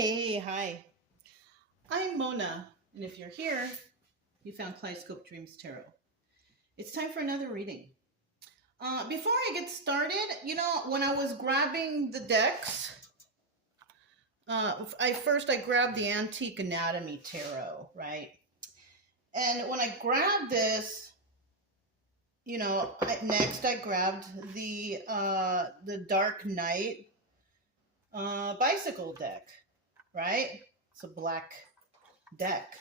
Hey, hi. I'm Mona, and if you're here, you found Kaleidoscope Dreams Tarot. It's time for another reading. Before I get started, when I was grabbing the decks, I grabbed the Antique Anatomy Tarot, right? And when I grabbed this, next I grabbed the Dark Knight bicycle deck, right? It's a black deck.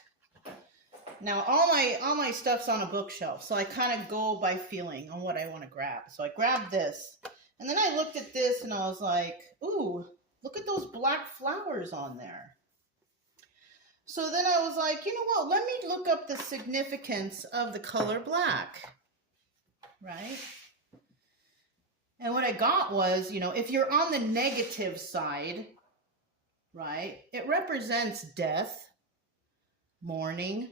Now all my stuff's on a bookshelf, so I kind of go by feeling on what I want to grab. So I grabbed this, and then I looked at this and I was like, ooh, look at those black flowers on there. So then I was like, you know what, let me look up the significance of the color black, right? And what I got was, if you're on the negative side, right, it represents death, mourning,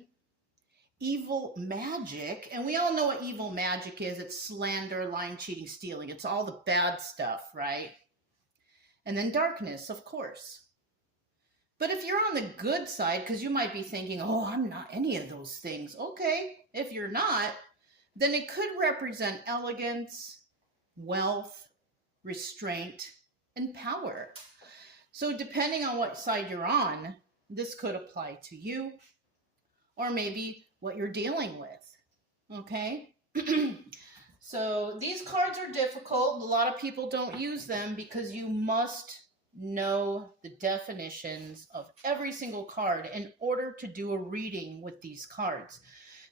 evil magic. And we all know what evil magic is. It's slander, lying, cheating, stealing. It's all the bad stuff, right? And then darkness, of course. But if you're on the good side, because you might be thinking, oh, I'm not any of those things. Okay, if you're not, then it could represent elegance, wealth, restraint, and power. So depending on what side you're on, this could apply to you, or maybe what you're dealing with, okay? So these cards are difficult. A lot of people don't use them because you must know the definitions of every single card in order to do a reading with these cards.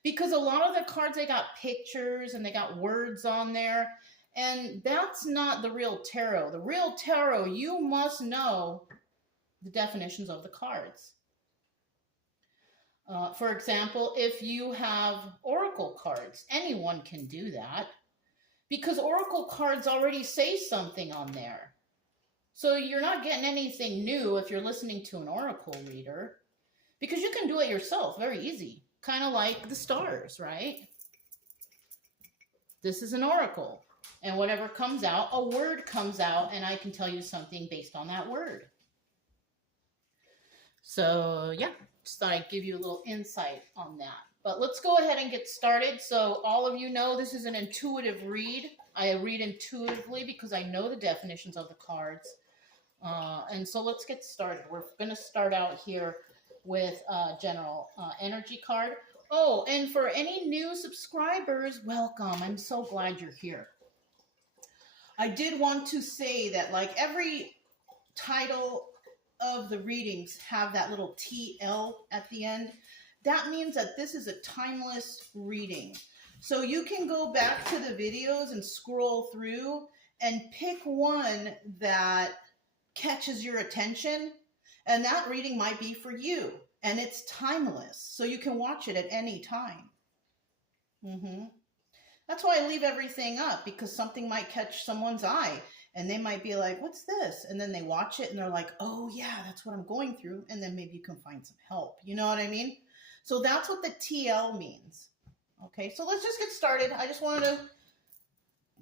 Because a lot of the cards, they got pictures and they got words on there, and that's not the real tarot. The real tarot, you must know the definitions of the cards. For example, if you have oracle cards, anyone can do that because oracle cards already say something on there. So you're not getting anything new if you're listening to an oracle reader, because you can do it yourself, very easy. Kind of like the stars, right? This is an oracle, and whatever comes out, a word comes out, and I can tell you something based on that word. So yeah, just thought I'd give you a little insight on that. But let's go ahead and get started. So all of you know this is an intuitive read. I read intuitively because I know the definitions of the cards. And so let's get started. We're going to start out here with general energy card. Oh, and for any new subscribers, welcome. I'm so glad you're here. I did want to say that, like, every title of the readings have that little TL at the end. That means that this is a timeless reading. So you can go back to the videos and scroll through and pick one that catches your attention, and that reading might be for you, and it's timeless, so you can watch it at any time. That's why I leave everything up, because something might catch someone's eye, and they might be like, what's this? And then they watch it and they're like, oh yeah, that's what I'm going through. And then maybe you can find some help. You know what I mean? So that's what the TL means. Okay, so let's just get started. I just wanted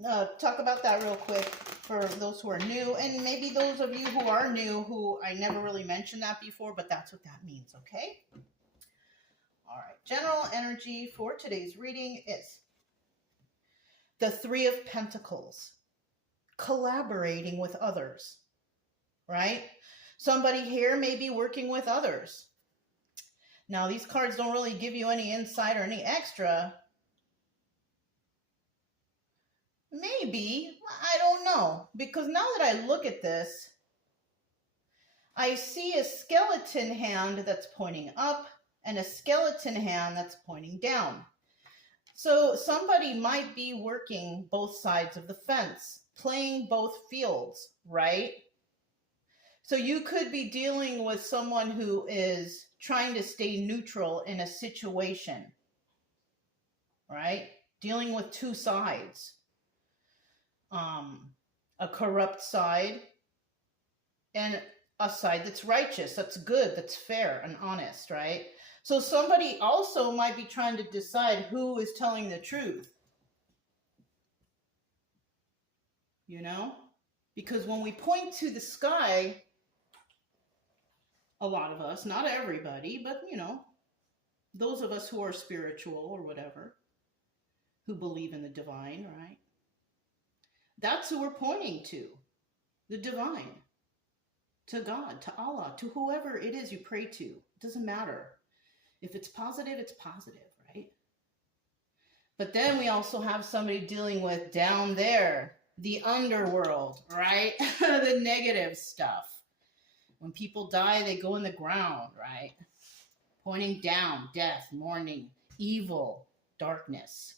to talk about that real quick for those who are new, and maybe those of you who are new who I never really mentioned that before, but that's what that means, okay? All right, general energy for today's reading is the Three of Pentacles. Collaborating with others, right? Somebody here may be working with others. Now, these cards don't really give you any insight or any extra. Maybe, I don't know, because now that I look at this, I see a skeleton hand that's pointing up and a skeleton hand that's pointing down. So somebody might be working both sides of the fence, playing both fields, right? So you could be dealing with someone who is trying to stay neutral in a situation, right? Dealing with two sides. A corrupt side and a side that's righteous, that's good, that's fair and honest, right? So somebody also might be trying to decide who is telling the truth. You know? Because when we point to the sky, A lot of us, not everybody, but those of us who are spiritual or whatever, who believe in the divine, right? That's who we're pointing to, the divine, to God, to Allah, to whoever it is you pray to. It doesn't matter. If it's positive, it's positive, right? But then we also have somebody dealing with down there, the underworld, right? The negative stuff. When people die, they go in the ground, right? Pointing down, death, mourning, evil, darkness.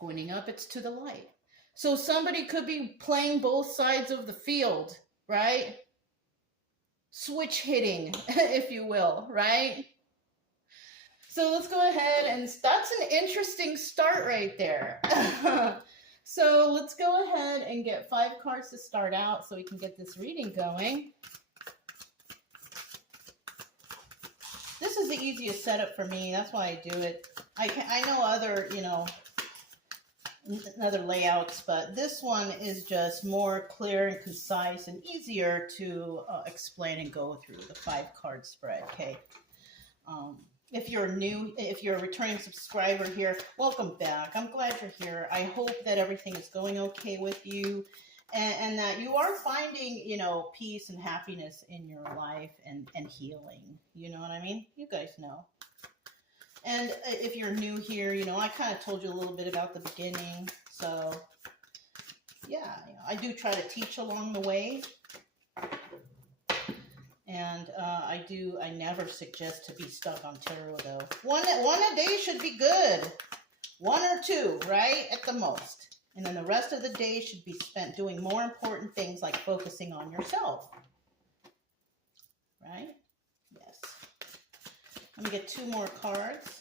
Pointing up, it's to the light. So somebody could be playing both sides of the field, right? Switch hitting, if you will, right? So let's go ahead, and that's an interesting start right there. So let's go ahead and get 5 cards to start out so we can get this reading going. This is the easiest setup for me. That's why I do it. I know other, other layouts, but this one is just more clear and concise and easier to explain and go through the 5-card spread, okay? If you're new, if you're a returning subscriber here, welcome back. I'm glad you're here. I hope that everything is going okay with you, and that you are finding, peace and happiness in your life and healing. You know what I mean? You guys know. And if you're new here, I kind of told you a little bit about the beginning. So, yeah, I do try to teach along the way. And I never suggest to be stuck on tarot, though. One a day should be good. 1 or 2, right? At the most. And then the rest of the day should be spent doing more important things like focusing on yourself. Right? Yes. Let me get 2 more cards.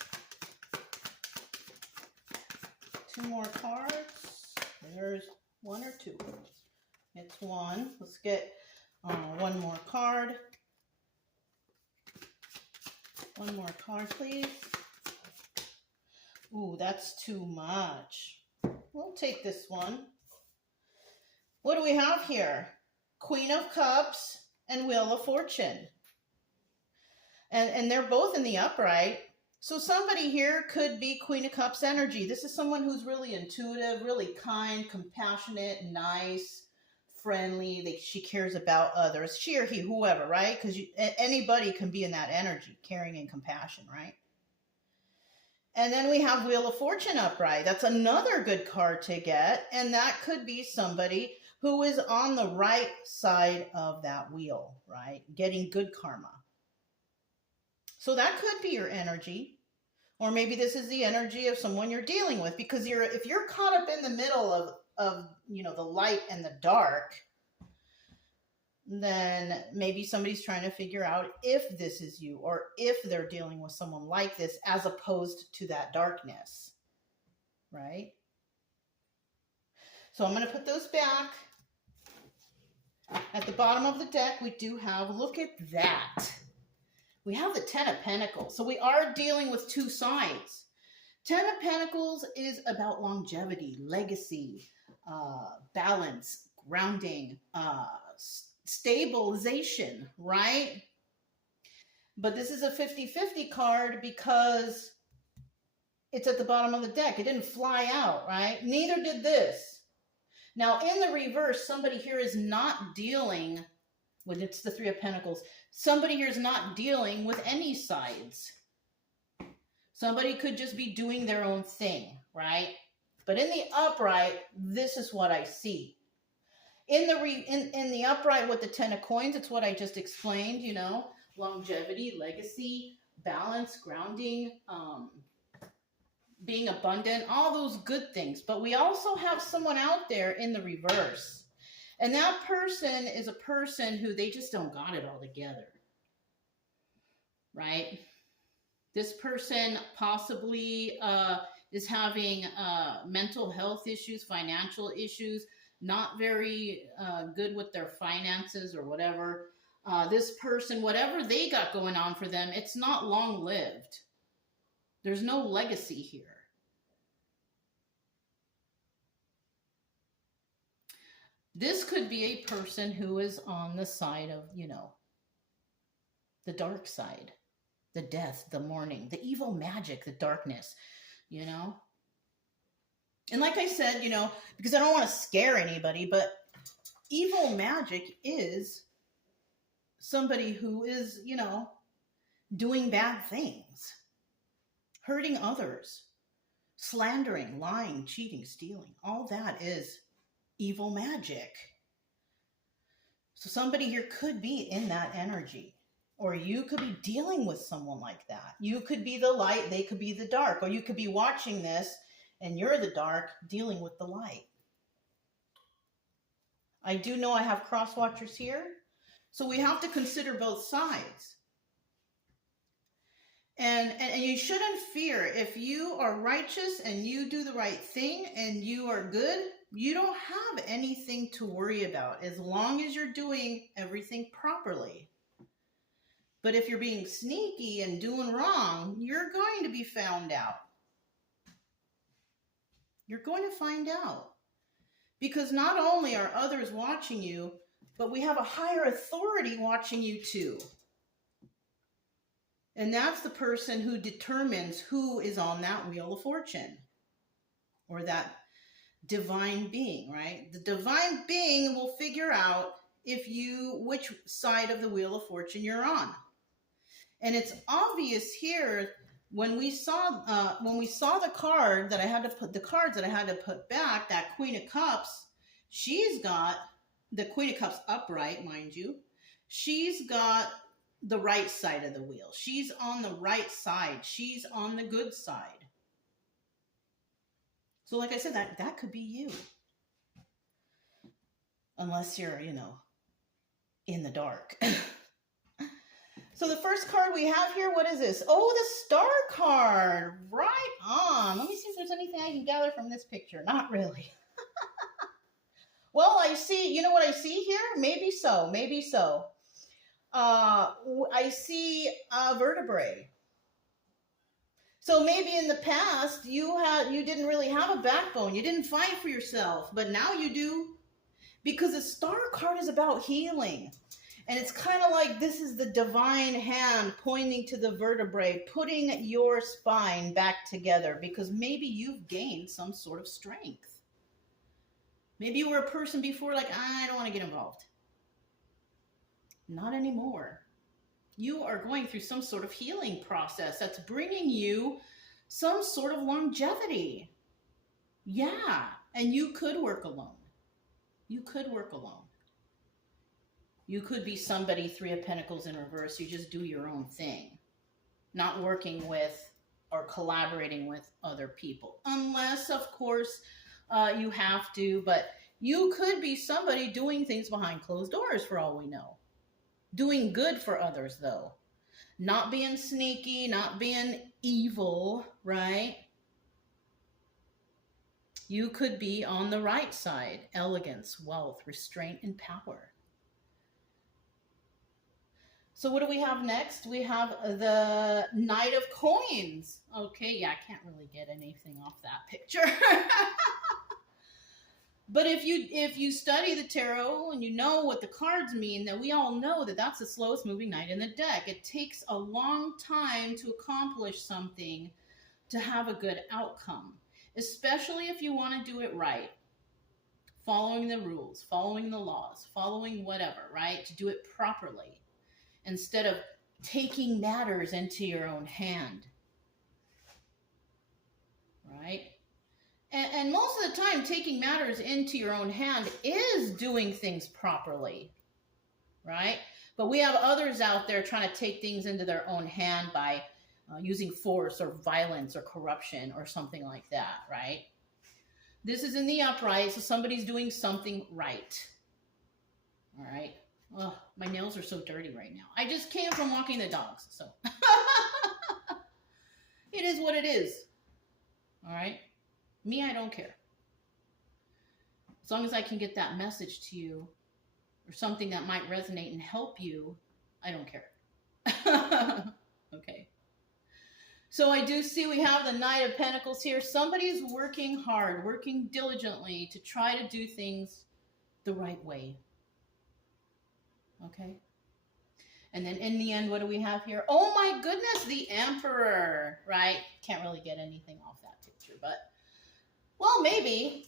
2 more cards. There's 1 or 2. It's 1. Let's get 1 more card. 1 more card, please. Ooh, that's too much. We'll take this one. What do we have here? Queen of Cups and Wheel of Fortune. And they're both in the upright. So somebody here could be Queen of Cups energy. This is someone who's really intuitive, really kind, compassionate, nice, friendly. She cares about others. She or he, whoever, right? Because anybody can be in that energy, caring and compassion, right? And then we have Wheel of Fortune upright. That's another good card to get. And that could be somebody who is on the right side of that wheel, right? Getting good karma. So that could be your energy. Or maybe this is the energy of someone you're dealing with. Because if you're caught up in the middle of the light and the dark, then maybe somebody's trying to figure out if this is you, or if they're dealing with someone like this as opposed to that darkness, right? So I'm going to put those back. At the bottom of the deck, we do have, look at that. We have the 10 of Pentacles. So we are dealing with 2 sides. 10 of Pentacles is about longevity, legacy, balance, grounding, stabilization, right? But this is a 50-50 card because it's at the bottom of the deck. It didn't fly out, right? Neither did this. Now, in the reverse, somebody here is not dealing with, it's the 3 of Pentacles. Somebody here is not dealing with any sides. Somebody could just be doing their own thing, right? But in the upright, this is what I see. In the upright with the 10 of Coins, it's what I just explained, longevity, legacy, balance, grounding, being abundant, all those good things. But we also have someone out there in the reverse. And that person is a person who they just don't got it all together, right? This person possibly is having mental health issues, financial issues, not very good with their finances or whatever. This person, whatever they got going on for them, it's not long-lived. There's no legacy here. This could be a person who is on the side of, the dark side, the death, the mourning, the evil magic, the darkness, you know? And like I said, you know, because I don't want to scare anybody, but evil magic is somebody who is, you know, doing bad things, hurting others, slandering, lying, cheating, stealing. All that is evil magic. So somebody here could be in that energy, or you could be dealing with someone like that. You could be the light, they could be the dark, or you could be watching this and you're the dark dealing with the light. I do know I have cross watchers here, so we have to consider both sides. And you shouldn't fear. If you are righteous and you do the right thing and you are good, you don't have anything to worry about as long as you're doing everything properly. But if you're being sneaky and doing wrong, you're going to be found out. You're going to find out. Because not only are others watching you, but we have a higher authority watching you too. And that's the person who determines who is on that wheel of fortune, or that divine being, right? The divine being will figure out which side of the wheel of fortune you're on. And it's obvious here when we saw the cards that I had to put back, that Queen of Cups, she's got the Queen of Cups upright, mind you. She's got the right side of the wheel. She's on the right side. She's on the good side. So like I said, that could be you. Unless you're, you know, in the dark. So the first card we have here, what is this? Oh, the Star card. Right on. Let me see if there's anything I can gather from this picture. Not really. Well, I see, you know what I see here? Maybe so, maybe so. I see a vertebrae. So maybe in the past you didn't really have a backbone. You didn't fight for yourself, but now you do. Because the Star card is about healing. And it's kind of like this is the divine hand pointing to the vertebrae, putting your spine back together, because maybe you've gained some sort of strength. Maybe you were a person before like, I don't want to get involved. Not anymore. You are going through some sort of healing process that's bringing you some sort of longevity. Yeah, and you could work alone. You could work alone. You could be somebody, Three of Pentacles in reverse. You just do your own thing. Not working with or collaborating with other people. Unless, of course, you have to. But you could be somebody doing things behind closed doors for all we know. Doing good for others, though. Not being sneaky, not being evil, right? You could be on the right side. Elegance, wealth, restraint, and power. So what do we have next? We have the Knight of Coins. Okay, yeah, I can't really get anything off that picture. But if you study the tarot and you know what the cards mean, then we all know that that's the slowest moving knight in the deck. It takes a long time to accomplish something to have a good outcome, especially if you want to do it right. Following the rules, following the laws, following whatever, right? To do it properly. Instead of taking matters into your own hand, right? And most of the time, taking matters into your own hand is doing things properly, right? But we have others out there trying to take things into their own hand by using force or violence or corruption or something like that, right? This is in the upright, so somebody's doing something right, all right? Oh, my nails are so dirty right now. I just came from walking the dogs, so. It is what it is. All right? Me, I don't care. As long as I can get that message to you or something that might resonate and help you, I don't care. Okay. So I do see we have the Knight of Pentacles here. Somebody's working hard, working diligently to try to do things the right way. Okay? And then in the end, what do we have here? Oh my goodness, the Emperor, right? Can't really get anything off that picture, but, well, maybe.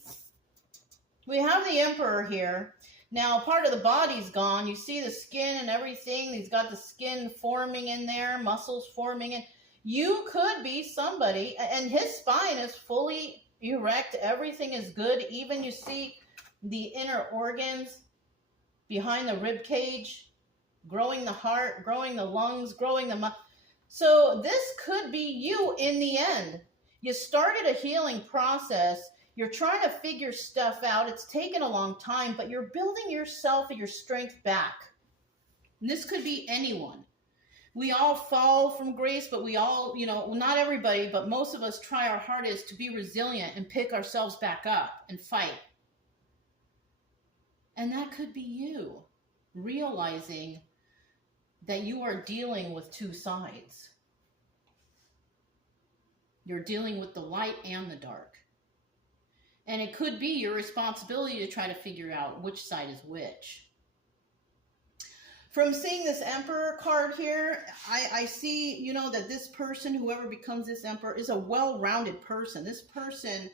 We have the Emperor here. Now, part of the body's gone. You see the skin and everything. He's got the skin forming in there, muscles forming in. You could be somebody, and his spine is fully erect. Everything is good. Even you see the inner organs behind the rib cage, growing the heart, growing the lungs, growing the so this could be you in the end. You started a healing process. You're trying to figure stuff out. It's taken a long time, but you're building yourself and your strength back. And this could be anyone. We all fall from grace, but we all, not everybody, but most of us try our hardest to be resilient and pick ourselves back up and fight. And that could be you, realizing that you are dealing with two sides. You're dealing with the light and the dark. And it could be your responsibility to try to figure out which side is which. From seeing this Emperor card here, I see, that this person, whoever becomes this Emperor, is a well-rounded person. This person,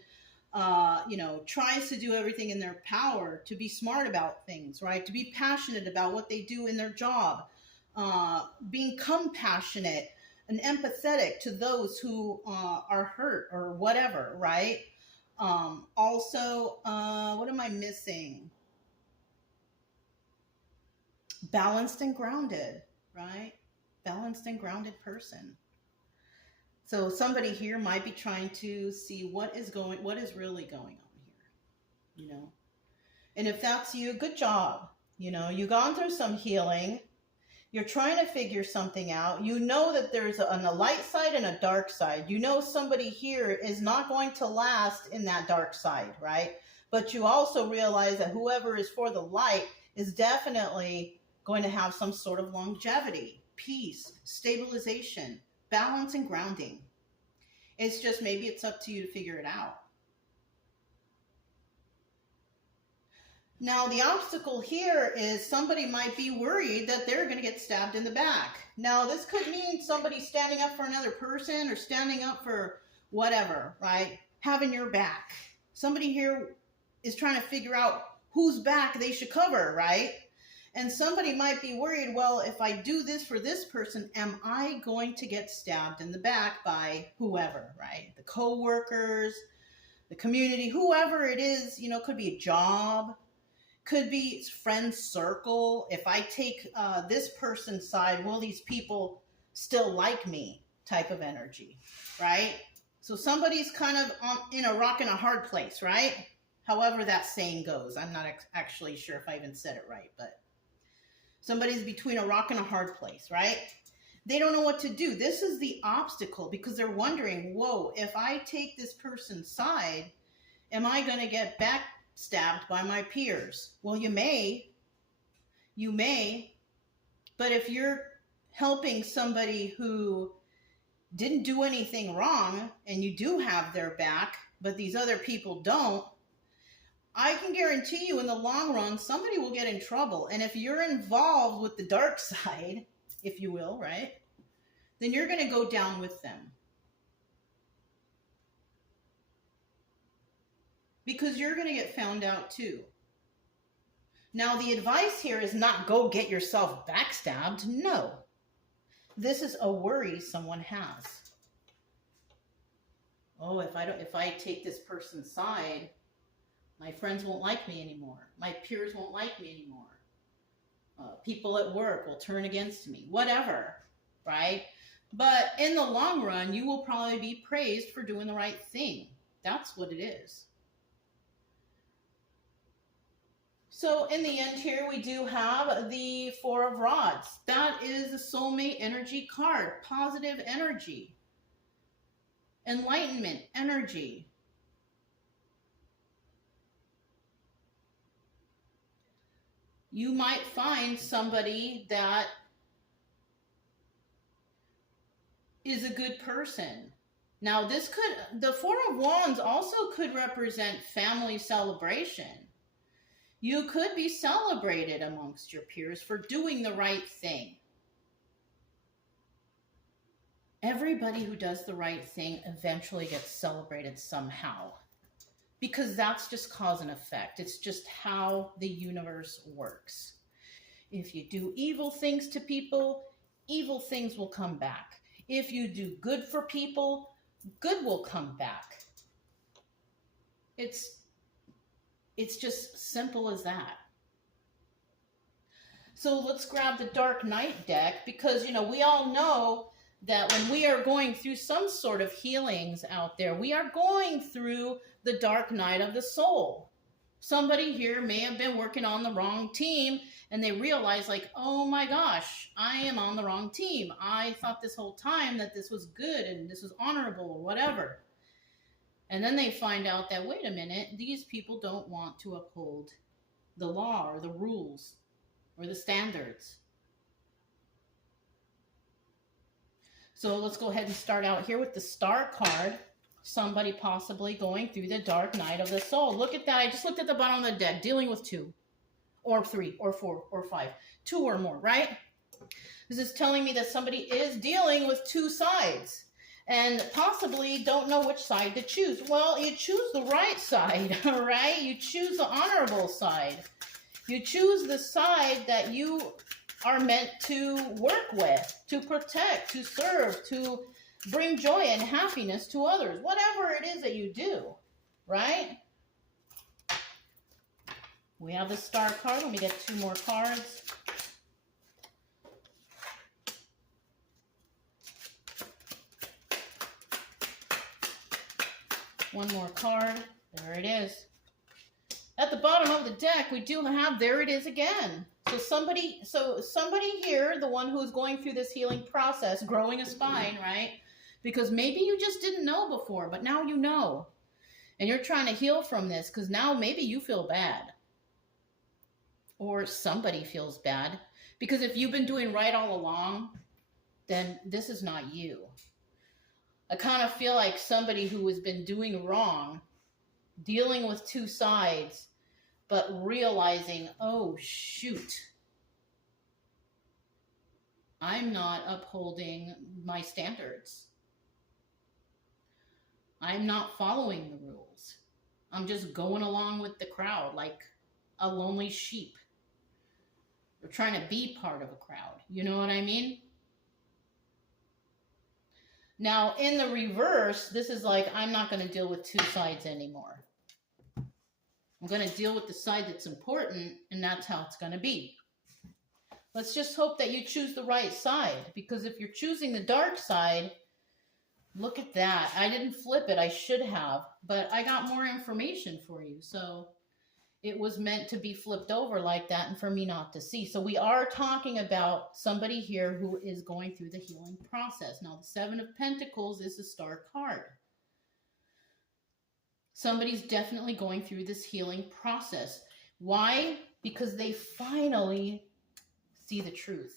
tries to do everything in their power to be smart about things, right? To be passionate about what they do in their job. Being compassionate and empathetic to those who are hurt or whatever, right? Also, what am I missing? Balanced and grounded, right? Balanced and grounded person. So somebody here might be trying to see what is really going on here, And if that's you, good job. You've gone through some healing. You're trying to figure something out. You know that there's a light side and a dark side. Somebody here is not going to last in that dark side, right? But you also realize that whoever is for the light is definitely going to have some sort of longevity, peace, stabilization, balance, and grounding. It's just maybe it's up to you to figure it out. Now, the obstacle here is somebody might be worried that they're going to get stabbed in the back. Now, this could mean somebody standing up for another person or standing up for whatever, right? Having your back. Somebody here is trying to figure out whose back they should cover, right? And somebody might be worried, well, if I do this for this person, am I going to get stabbed in the back by whoever, right? The co-workers, the community, whoever it is, could be a job. Could be friend circle. If I take this person's side, will these people still like me type of energy, right? So somebody's kind of in a rock and a hard place, right? However that saying goes. I'm not actually sure if I even said it right, but somebody's between a rock and a hard place, right? They don't know what to do. This is the obstacle because they're wondering, whoa, if I take this person's side, am I going to get backstabbed by my peers? Well, you may, but if you're helping somebody who didn't do anything wrong and you do have their back, but these other people don't, I can guarantee you in the long run, somebody will get in trouble. And if you're involved with the dark side, if you will, right, then you're going to go down with them. Because you're going to get found out too. Now, the advice here is not go get yourself backstabbed. No. This is a worry someone has. Oh, if I take this person's side, my friends won't like me anymore. My peers won't like me anymore. People at work will turn against me. Whatever, right? But in the long run, you will probably be praised for doing the right thing. That's what it is. So in the end here, we do have the Four of Rods. That is the soulmate energy card. Positive energy. Enlightenment energy. You might find somebody that is a good person. Now the Four of Wands also could represent family celebration. You could be celebrated amongst your peers for doing the right thing. everybody who does the right thing eventually gets celebrated somehow. Because that's just cause and effect. It's just how the universe works. If you do evil things to people, evil things will come back. If you do good for people, good will come back. It's just simple as that. So let's grab the Dark Knight deck, because, we all know that when we are going through some sort of healings out there, we are going through the dark night of the soul. Somebody here may have been working on the wrong team, and they realize, like, oh my gosh, I am on the wrong team. I thought this whole time that this was good and this was honorable or whatever. And then they find out that, wait a minute, these people don't want to uphold the law or the rules or the standards. So let's go ahead and start out here with the Star card. Somebody possibly going through the dark night of the soul. Look at that. I just looked at the bottom of the deck, dealing with 2 or 3 or 4 or 5, 2 or more, right? This is telling me that somebody is dealing with 2 sides and possibly don't know which side to choose. Well, you choose the right side, all right? You choose the honorable side. You choose the side that you are meant to work with, to protect, to serve, to bring joy and happiness to others. Whatever it is that you do, right? We have the Star card. Let me get 2 more cards. One more card. There it is. At the bottom of the deck, we do have, there it is again. So somebody here, the one who's going through this healing process, growing a spine, right? Because maybe you just didn't know before, but now you know. And you're trying to heal from this because now maybe you feel bad. Or somebody feels bad. Because if you've been doing right all along, then this is not you. I kind of feel like somebody who has been doing wrong, dealing with 2 sides, but realizing, oh, shoot, I'm not upholding my standards. I'm not following the rules. I'm just going along with the crowd like a lonely sheep. Or trying to be part of a crowd. You know what I mean? Now, in the reverse, this is like, I'm not going to deal with 2 sides anymore. I'm going to deal with the side that's important, and that's how it's going to be. Let's just hope that you choose the right side, because if you're choosing the dark side, look at that. I didn't flip it. I should have, but I got more information for you. So it was meant to be flipped over like that and for me not to see. So we are talking about somebody here who is going through the healing process. Now, the 7 of Pentacles is a Star card. Somebody's definitely going through this healing process. Why? Because they finally see the truth.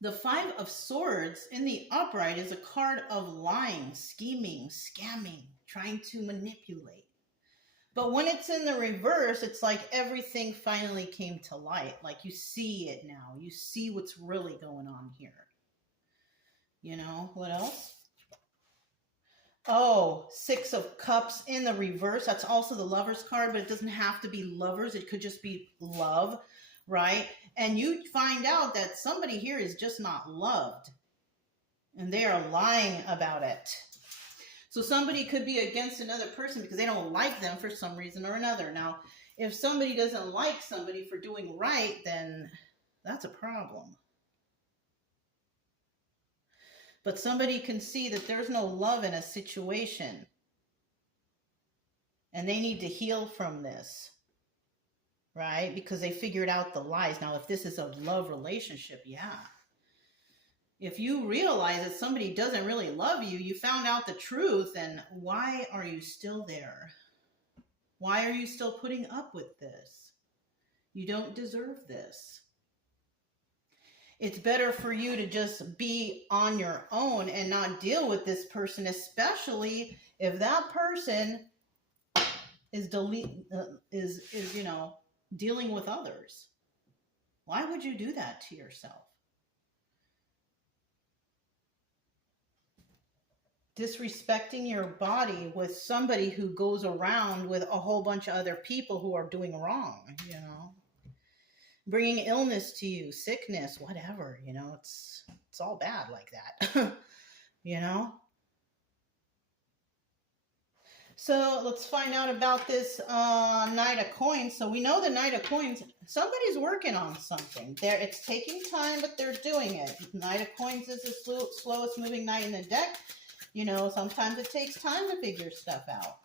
The 5 of Swords in the upright is a card of lying, scheming, scamming, trying to manipulate. But when it's in the reverse, it's like everything finally came to light. Like you see it now. You see what's really going on here. You know, what else? Oh, 6 of Cups in the reverse. That's also the Lover's card, but it doesn't have to be lovers. It could just be love, right? And you find out that somebody here is just not loved. And they are lying about it. So somebody could be against another person because they don't like them for some reason or another. Now, if somebody doesn't like somebody for doing right, then that's a problem. But somebody can see that there's no love in a situation. And they need to heal from this. Right? Because they figured out the lies. Now, if this is a love relationship, yeah. If you realize that somebody doesn't really love you, you found out the truth, and why are you still there? Why are you still putting up with this? You don't deserve this. It's better for you to just be on your own and not deal with this person, especially if that person is dealing with others. Why would you do that to yourself? disrespecting your body with somebody who goes around with a whole bunch of other people who are doing wrong, you know, bringing illness to you, sickness, whatever, you know, it's all bad like that, you know. So let's find out about this Knight of Coins. So we know the Knight of Coins, somebody's working on something. It's taking time, but they're doing it. Knight of Coins is the slowest moving knight in the deck. You know, sometimes it takes time to figure stuff out.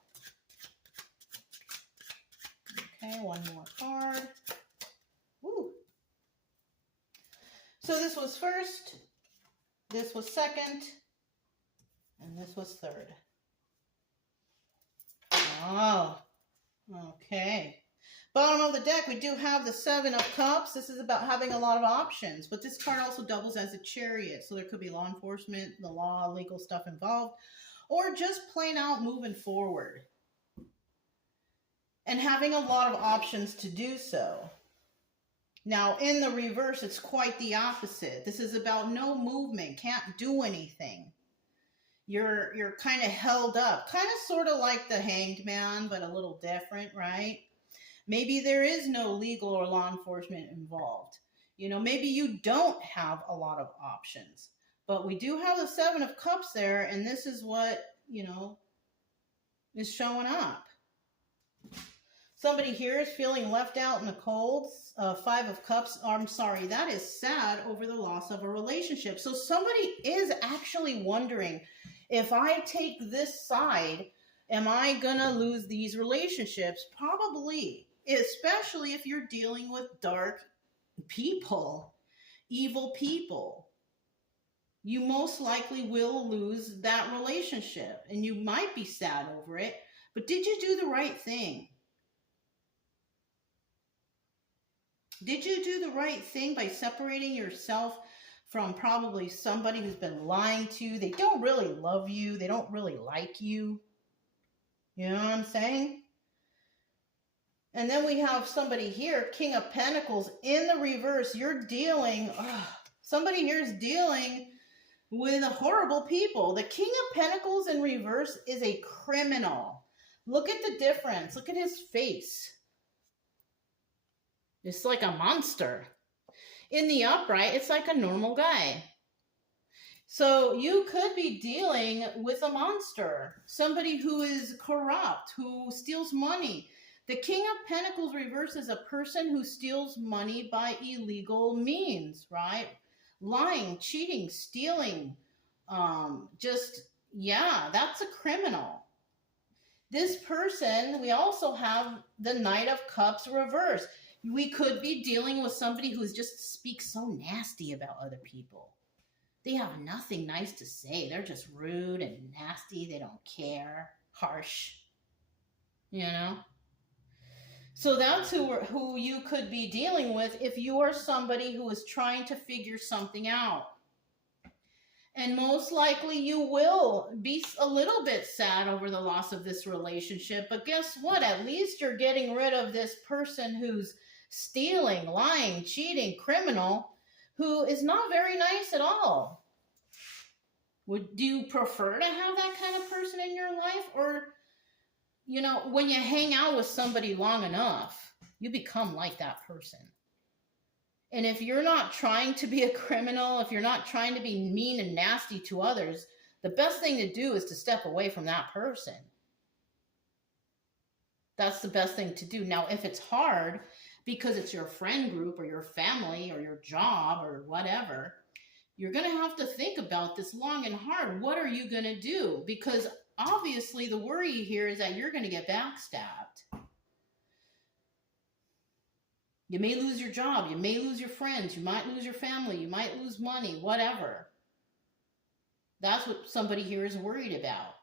Okay, one more card. Woo. So this was first, this was second, and this was third. Oh, okay. Bottom of the deck, we do have the Seven of Cups. This is about having a lot of options, but this card also doubles as a Chariot. So there could be law enforcement, the law, legal stuff involved, or just plain out moving forward and having a lot of options to do so. Now, in the reverse, it's quite the opposite. This is about no movement, can't do anything. You're kind of held up, kind of sort of like the Hanged Man, but a little different, right? Maybe there is no legal or law enforcement involved. You know, maybe you don't have a lot of options, but we do have the Seven of Cups there, and this is what, you know, is showing up. Somebody here is feeling left out in the cold. Five of Cups, I'm sorry, that is sad over the loss of a relationship. So somebody is actually wondering, if I take this side, am I gonna lose these relationships? Probably, especially if you're dealing with dark people, evil people. You most likely will lose that relationship, and you might be sad over it, but did you do the right thing? Did you do the right thing by separating yourself from probably somebody who's been lying to you? They don't really love you. They don't really like you. You know what I'm saying? And then we have somebody here, King of Pentacles, in the reverse. You're dealing, somebody here is dealing with horrible people. The King of Pentacles in reverse is a criminal. Look at the difference. Look at his face. It's like a monster. In the upright, it's like a normal guy. So you could be dealing with a monster, somebody who is corrupt, who steals money. The King of Pentacles reverse is a person who steals money by illegal means, right? Lying, cheating, stealing, that's a criminal. This person, we also have the Knight of Cups reverse. We could be dealing with somebody who just speaks so nasty about other people. They have nothing nice to say. They're just rude and nasty. They don't care. Harsh. You know? So that's who you could be dealing with if you are somebody who is trying to figure something out. And most likely you will be a little bit sad over the loss of this relationship. But guess what? At least you're getting rid of this person who's stealing, lying, cheating, criminal, who is not very nice at all. Do you prefer to have that kind of person in your life? Or, you know, when you hang out with somebody long enough, you become like that person. And if you're not trying to be a criminal, if you're not trying to be mean and nasty to others, the best thing to do is to step away from that person. That's the best thing to do. Now, if it's hard because it's your friend group or your family or your job or whatever, you're going to have to think about this long and hard. What are you going to do? Because obviously the worry here is that you're going to get backstabbed. You may lose your job. You may lose your friends. You might lose your family. You might lose money, whatever. That's what somebody here is worried about.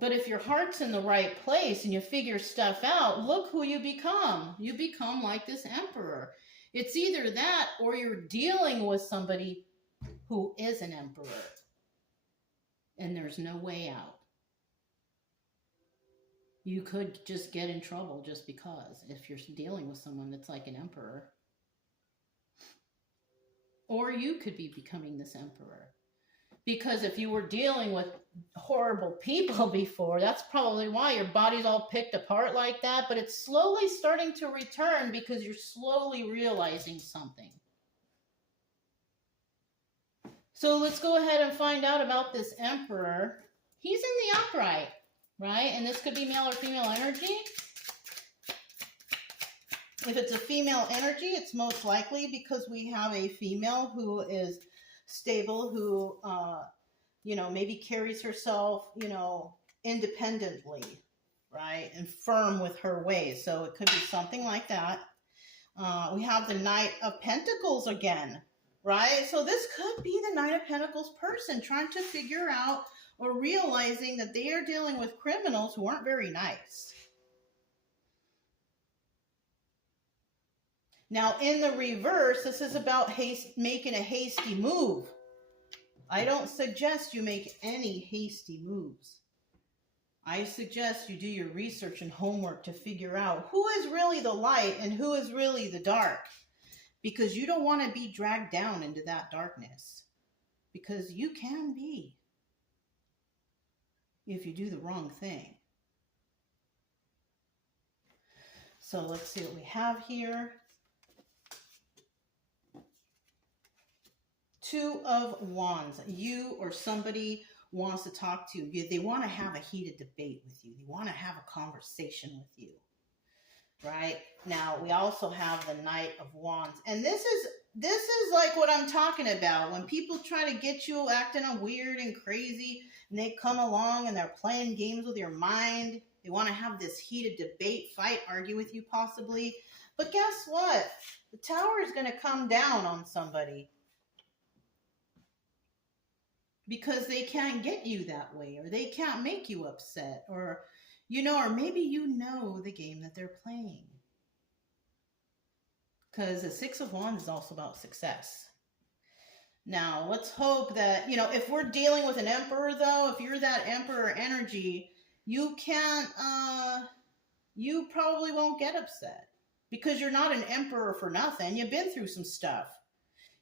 But if your heart's in the right place and you figure stuff out, look who you become. You become like this emperor. It's either that or you're dealing with somebody who is an emperor. And there's no way out. You could just get in trouble just because if you're dealing with someone that's like an emperor. Or you could be becoming this emperor. Because if you were dealing with horrible people before, that's probably why your body's all picked apart like that. But it's slowly starting to return because you're slowly realizing something. So let's go ahead and find out about this Emperor. He's in the upright, right? And this could be male or female energy. If it's a female energy, it's most likely because we have a female who is stable, who, maybe carries herself, independently, right? And firm with her ways. So it could be something like that. We have the Knight of Pentacles again, right? So this could be the Knight of Pentacles person trying to figure out or realizing that they are dealing with criminals who aren't very nice. Now, in the reverse, this is about making a hasty move. I don't suggest you make any hasty moves. I suggest you do your research and homework to figure out who is really the light and who is really the dark. Because you don't want to be dragged down into that darkness. Because you can be if you do the wrong thing. So let's see what we have here. Two of Wands. You or somebody wants to talk to you. They want to have a heated debate with you. They want to have a conversation with you. Right? Now, we also have the Knight of Wands. And this is like what I'm talking about. When people try to get you acting all weird and crazy, and they come along and they're playing games with your mind. They want to have this heated debate, fight, argue with you possibly. But guess what? The Tower is going to come down on somebody. Because they can't get you that way, or they can't make you upset, or maybe the game that they're playing. Because the Six of Wands is also about success. Now, let's hope that, if we're dealing with an Emperor, though, if you're that Emperor energy, you probably won't get upset. Because you're not an Emperor for nothing. You've been through some stuff.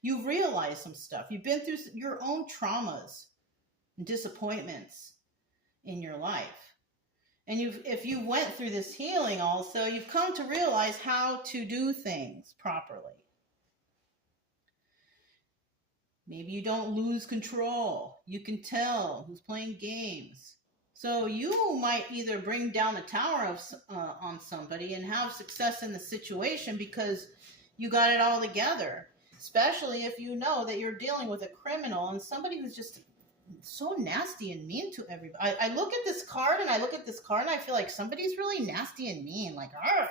You've realized some stuff. You've been through your own traumas and disappointments in your life. And if you went through this healing also, you've come to realize how to do things properly. Maybe you don't lose control. You can tell who's playing games. So you might either bring down the Tower on somebody and have success in the situation because you got it all together. Especially if you know that you're dealing with a criminal and somebody who's just so nasty and mean to everybody. I look at this card and I feel like somebody's really nasty and mean. Like, argh.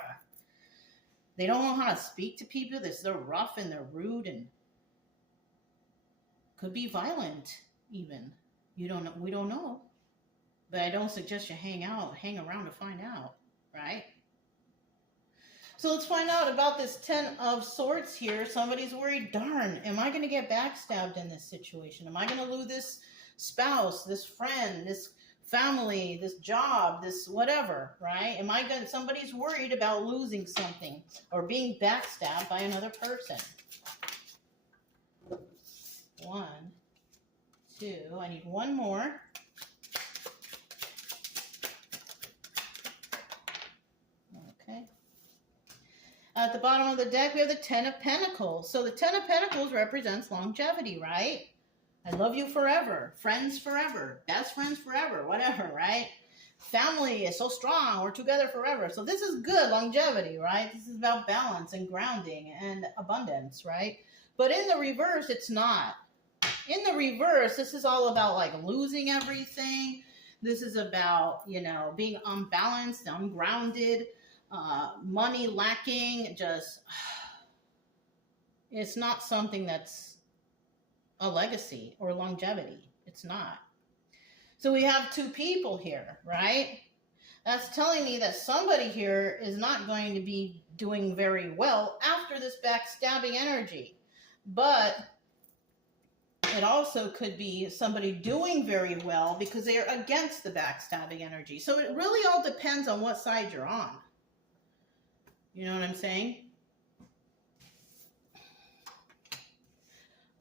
They don't know how to speak to people. They're rough and they're rude and could be violent even. We don't know. But I don't suggest you hang around to find out, right? So let's find out about this Ten of Swords here. Somebody's worried, darn, am I going to get backstabbed in this situation? Am I going to lose this spouse, this friend, this family, this job, this whatever, right? Somebody's worried about losing something or being backstabbed by another person. 1, 2, I need one more. Okay. At the bottom of the deck, we have the Ten of Pentacles. So the Ten of Pentacles represents longevity, right? I love you forever. Friends forever. Best friends forever. Whatever, right? Family is so strong. We're together forever. So this is good longevity, right? This is about balance and grounding and abundance, right? But in the reverse, it's not. In the reverse, this is all about like losing everything. This is about, being unbalanced, ungrounded. Money lacking, it's not something that's a legacy or longevity. It's not. So we have two people here, right? That's telling me that somebody here is not going to be doing very well after this backstabbing energy. But it also could be somebody doing very well because they are against the backstabbing energy. So it really all depends on what side you're on. You know what I'm saying?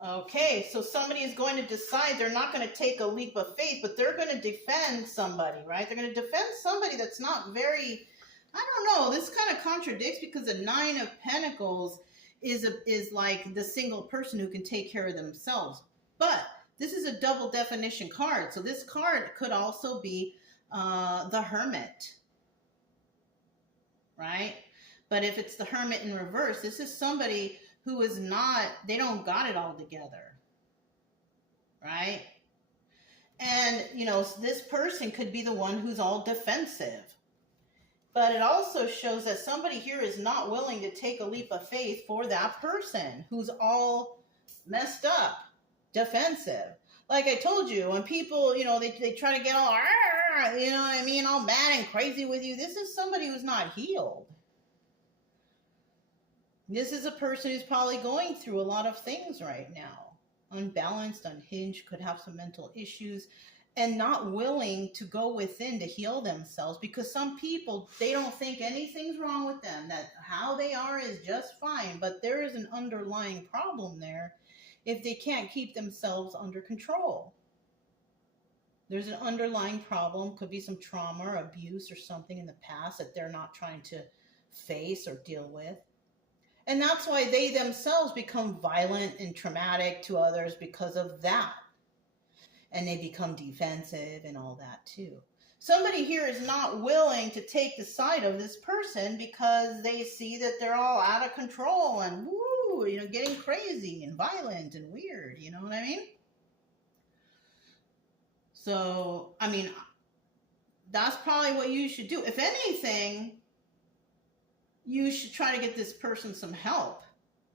Okay, so somebody is going to decide they're not going to take a leap of faith, but they're going to defend somebody, right? They're going to defend somebody that's not very, I don't know, this kind of contradicts because the Nine of Pentacles is like the single person who can take care of themselves. But this is a double definition card. So this card could also be the Hermit, right? But if it's the Hermit in reverse, this is somebody who is not, they don't got it all together, right? And, you know, this person could be the one who's all defensive. But it also shows that somebody here is not willing to take a leap of faith for that person who's all messed up, defensive. Like I told you, when people, you know, they try to get all, you know what I mean, all mad and crazy with you, this is somebody who's not healed. This is a person who's probably going through a lot of things right now. Unbalanced, unhinged, could have some mental issues, and not willing to go within to heal themselves, because some people, they don't think anything's wrong with them, that how they are is just fine, but there is an underlying problem there if they can't keep themselves under control. There's an underlying problem, could be some trauma or abuse or something in the past that they're not trying to face or deal with. And that's why they themselves become violent and traumatic to others because of that. And they become defensive and all that too. Somebody here is not willing to take the side of this person because they see that they're all out of control and woo, you know, getting crazy and violent and weird, you know what I mean? So, I mean, that's probably what you should do. If anything, you should try to get this person some help,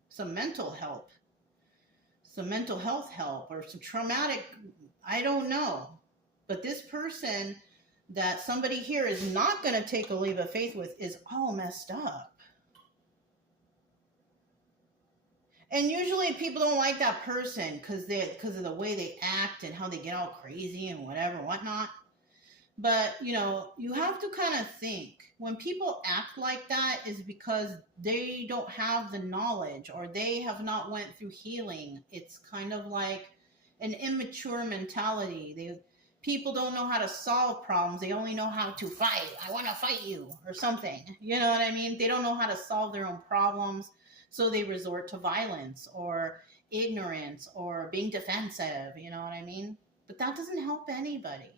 some mental help, some mental health help, or some traumatic, I don't know. But this person that somebody here is not going to take a leap of faith with is all messed up. And usually people don't like that person because of the way they act and how they get all crazy and whatever, whatnot. But, you know, you have to kind of think, when people act like that is because they don't have the knowledge or they have not went through healing. It's kind of like an immature mentality. People don't know how to solve problems. They only know how to fight. I want to fight you or something. You know what I mean? They don't know how to solve their own problems. So they resort to violence or ignorance or being defensive. You know what I mean? But that doesn't help anybody.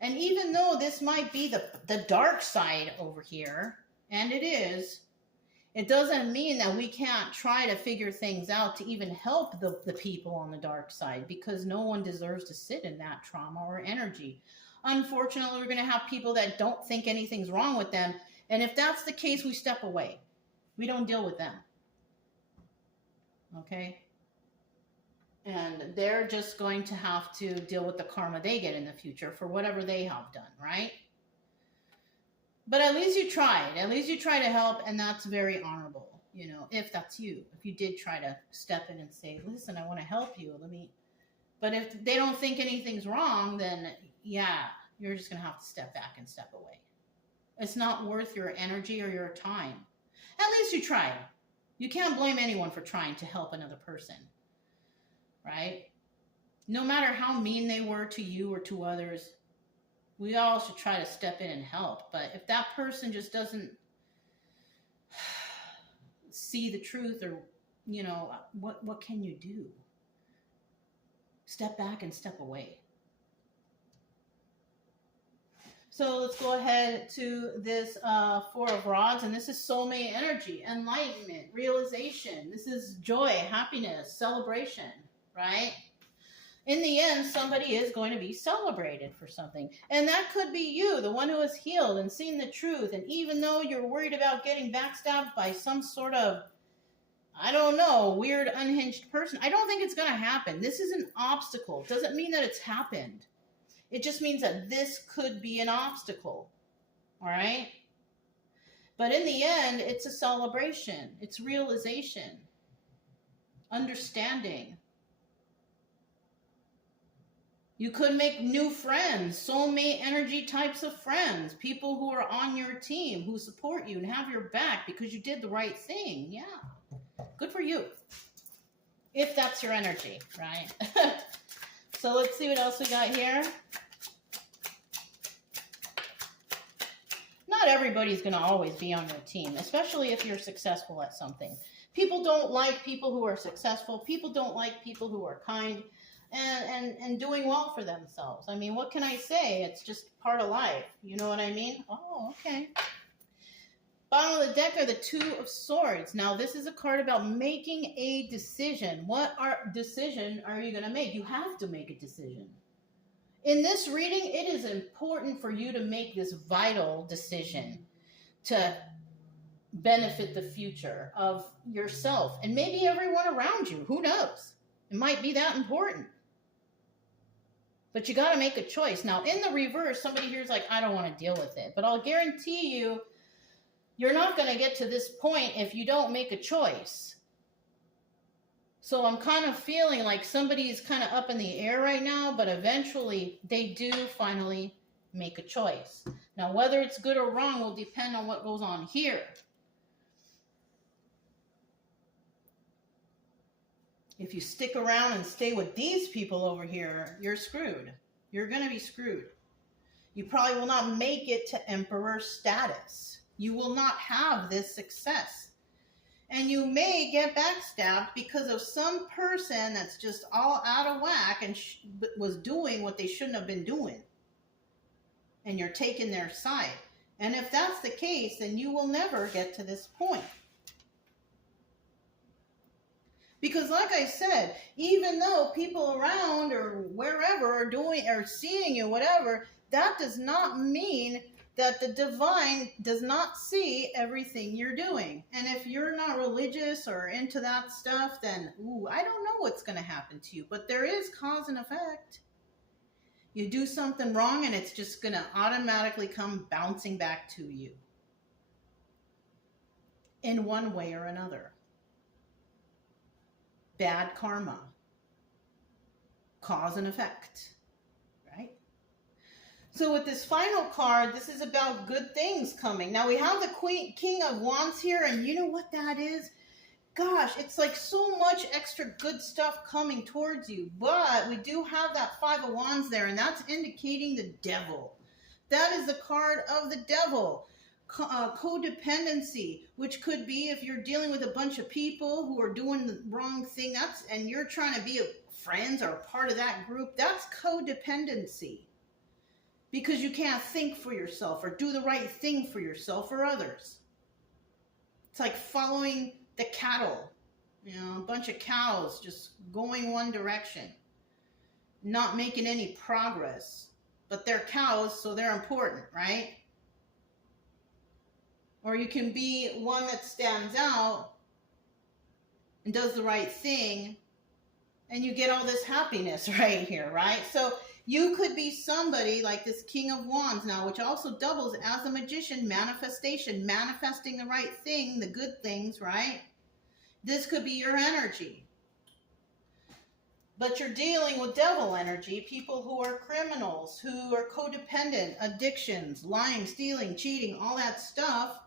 And even though this might be the dark side over here, and it is, it doesn't mean that we can't try to figure things out to even help the people on the dark side, because no one deserves to sit in that trauma or energy. Unfortunately, we're going to have people that don't think anything's wrong with them. And if that's the case, we step away. We don't deal with them. Okay? And they're just going to have to deal with the karma they get in the future for whatever they have done, right? But at least you tried. At least you try to help, and that's very honorable, you know, if that's you. If you did try to step in and say, listen, I want to help you. But if they don't think anything's wrong, then yeah, you're just going to have to step back and step away. It's not worth your energy or your time. At least you tried. You can't blame anyone for trying to help another person. Right? No matter how mean they were to you or to others, we all should try to step in and help. But if that person just doesn't see the truth, or, you know, what can you do? Step back and step away. So let's go ahead to this Four of Rods, and this is soulmate energy, enlightenment, realization. This is joy, happiness, celebration. Right? In the end, somebody is going to be celebrated for something. And that could be you, the one who has healed and seen the truth. And even though you're worried about getting backstabbed by some sort of, I don't know, weird, unhinged person, I don't think it's going to happen. This is an obstacle. It doesn't mean that it's happened. It just means that this could be an obstacle. All right? But in the end, it's a celebration. It's realization. Understanding. You could make new friends, soulmate energy types of friends, people who are on your team, who support you and have your back because you did the right thing. Yeah, good for you. if that's your energy, right? So let's see what else we got here. Not everybody's going to always be on your team, especially if you're successful at something. People don't like people who are successful. People don't like people who are kind and doing well for themselves. I mean, what can I say? It's just part of life. You know what I mean? Oh, okay. Bottom of the deck are the Two of Swords. Now, this is a card about making a decision. What decision are you going to make? You have to make a decision. In this reading, it is important for you to make this vital decision to benefit the future of yourself and maybe everyone around you. Who knows? It might be that important. But you got to make a choice. Now, in the reverse, somebody here's like, I don't want to deal with it. But I'll guarantee you, you're not going to get to this point if you don't make a choice. So I'm kind of feeling like somebody's kind of up in the air right now, but eventually they do finally make a choice. Now, whether it's good or wrong will depend on what goes on here. If you stick around and stay with these people over here, you're screwed. You're going to be screwed. You probably will not make it to emperor status. You will not have this success. And you may get backstabbed because of some person that's just all out of whack and was doing what they shouldn't have been doing. And you're taking their side. And if that's the case, then you will never get to this point. Because like I said, even though people around or wherever are doing or seeing you, whatever, that does not mean that the divine does not see everything you're doing. And if you're not religious or into that stuff, then, I don't know what's going to happen to you. But there is cause and effect. You do something wrong and it's just going to automatically come bouncing back to you. In one way or another. Bad karma. Cause and effect. So with this final card, this is about good things coming. Now we have the King of Wands here, and you know what that is? Gosh, it's like so much extra good stuff coming towards you. But we do have that Five of Wands there, and that's indicating the devil. That is the card of the devil. Codependency, which could be if you're dealing with a bunch of people who are doing the wrong thing, and you're trying to be friends or part of that group, that's codependency. Because you can't think for yourself or do the right thing for yourself or others. It's like following the cattle. You know, a bunch of cows just going one direction. Not making any progress. But they're cows, so they're important, right? Or you can be one that stands out and does the right thing. And you get all this happiness right here, right? So you could be somebody like this King of Wands now, which also doubles as a magician, manifestation, manifesting the right thing, the good things, right? This could be your energy. But you're dealing with devil energy, people who are criminals, who are codependent, addictions, lying, stealing, cheating, all that stuff.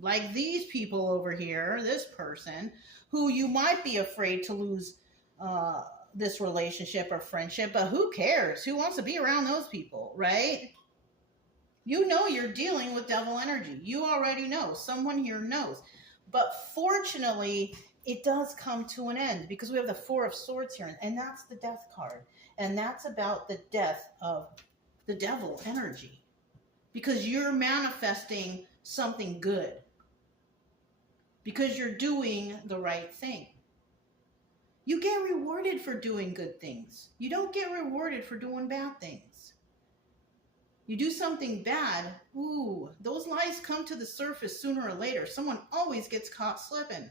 Like these people over here, this person, who you might be afraid to lose this relationship or friendship, but who cares? Who wants to be around those people, right? You know you're dealing with devil energy. You already know. Someone here knows. But fortunately, it does come to an end because we have the Four of Swords here, and that's the Death card. And that's about the death of the devil energy because you're manifesting something good because you're doing the right thing. You get rewarded for doing good things. You don't get rewarded for doing bad things. You do something bad, those lies come to the surface sooner or later. Someone always gets caught slipping.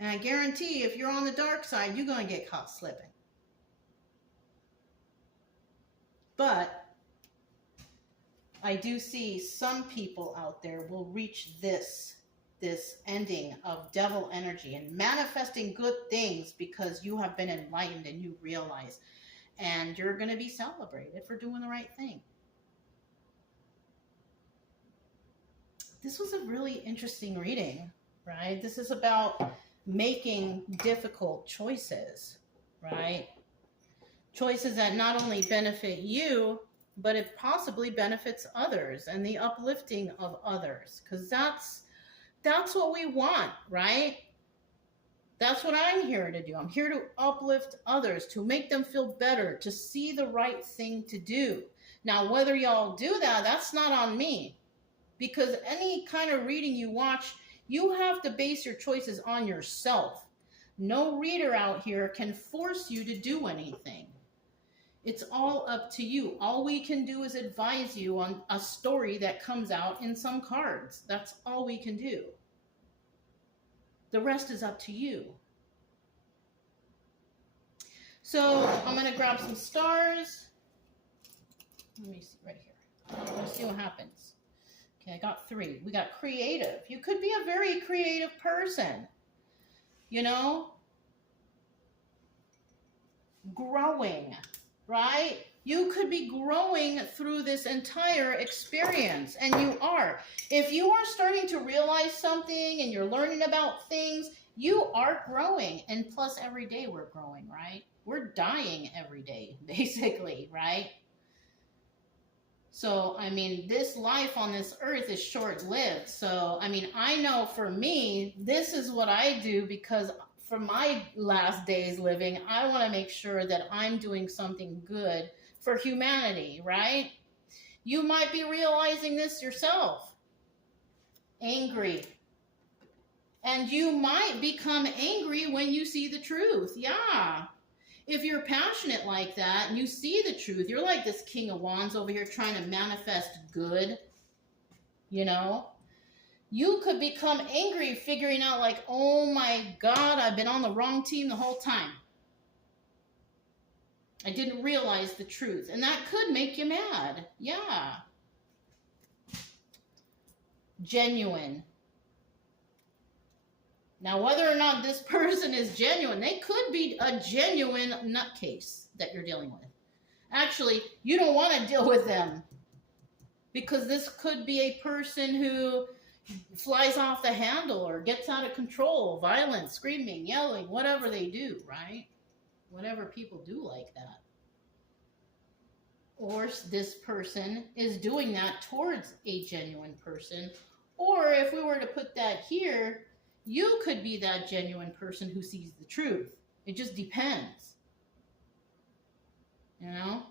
And I guarantee if you're on the dark side, you're going to get caught slipping. But I do see some people out there will reach this ending of devil energy and manifesting good things because you have been enlightened and you realize, and you're going to be celebrated for doing the right thing. This was a really interesting reading, right? This is about making difficult choices, right? Choices that not only benefit you, but it possibly benefits others and the uplifting of others. Because that's what we want, right? That's what I'm here to do. I'm here to uplift others, to make them feel better, to see the right thing to do. Now, whether y'all do that, that's not on me. Because any kind of reading you watch, you have to base your choices on yourself. No reader out here can force you to do anything. It's all up to you. All we can do is advise you on a story that comes out in some cards. That's all we can do. The rest is up to you. So I'm going to grab some stars. Let me see right here. Let's see what happens. Okay, I got 3. We got creative. You could be a very creative person. You know? Growing, right? You could be growing through this entire experience, and you are. If you are starting to realize something and you're learning about things, you are growing. And plus, every day we're growing, right? We're dying every day, basically, right? So, I mean, this life on this earth is short-lived. So, I mean, I know for me, this is what I do because for my last days living, I want to make sure that I'm doing something good for humanity, right? You might be realizing this yourself. Angry. And you might become angry when you see the truth. Yeah. If you're passionate like that and you see the truth, you're like this King of Wands over here trying to manifest good, you know? You could become angry figuring out like, oh my God, I've been on the wrong team the whole time. I didn't realize the truth. And that could make you mad. Yeah. Genuine. Now, whether or not this person is genuine, they could be a genuine nutcase that you're dealing with. Actually, you don't want to deal with them because this could be a person who flies off the handle or gets out of control, violent, screaming, yelling, whatever they do, right? Whatever people do like that. Or this person is doing that towards a genuine person. Or if we were to put that here, you could be that genuine person who sees the truth. It just depends. You know?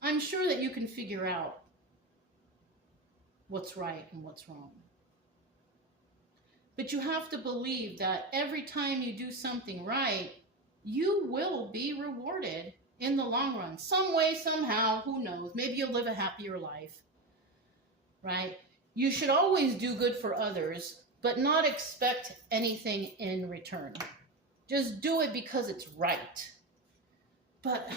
I'm sure that you can figure out what's right and what's wrong. But you have to believe that every time you do something right, you will be rewarded in the long run. Some way, somehow, who knows? Maybe you'll live a happier life. Right? You should always do good for others, but not expect anything in return. Just do it because it's right. But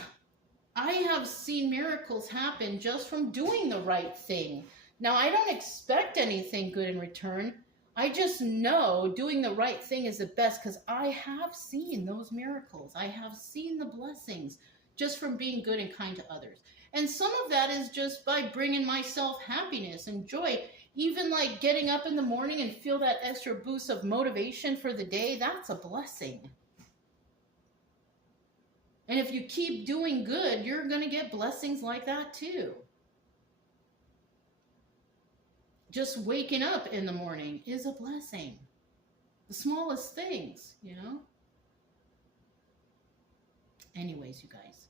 I have seen miracles happen just from doing the right thing. Now, I don't expect anything good in return. I just know doing the right thing is the best because I have seen those miracles. I have seen the blessings just from being good and kind to others. And some of that is just by bringing myself happiness and joy. Even like getting up in the morning and feel that extra boost of motivation for the day, that's a blessing. And if you keep doing good, you're going to get blessings like that too. Just waking up in the morning is a blessing. The smallest things, you know? Anyways, you guys.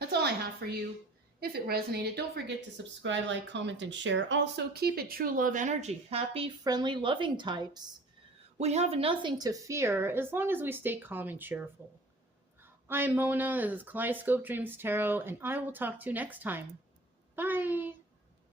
That's all I have for you. If it resonated, don't forget to subscribe, like, comment, and share. Also, keep it true love energy. Happy, friendly, loving types. We have nothing to fear as long as we stay calm and cheerful. I'm Mona. This is Kaleidoscope Dreams Tarot, and I will talk to you next time.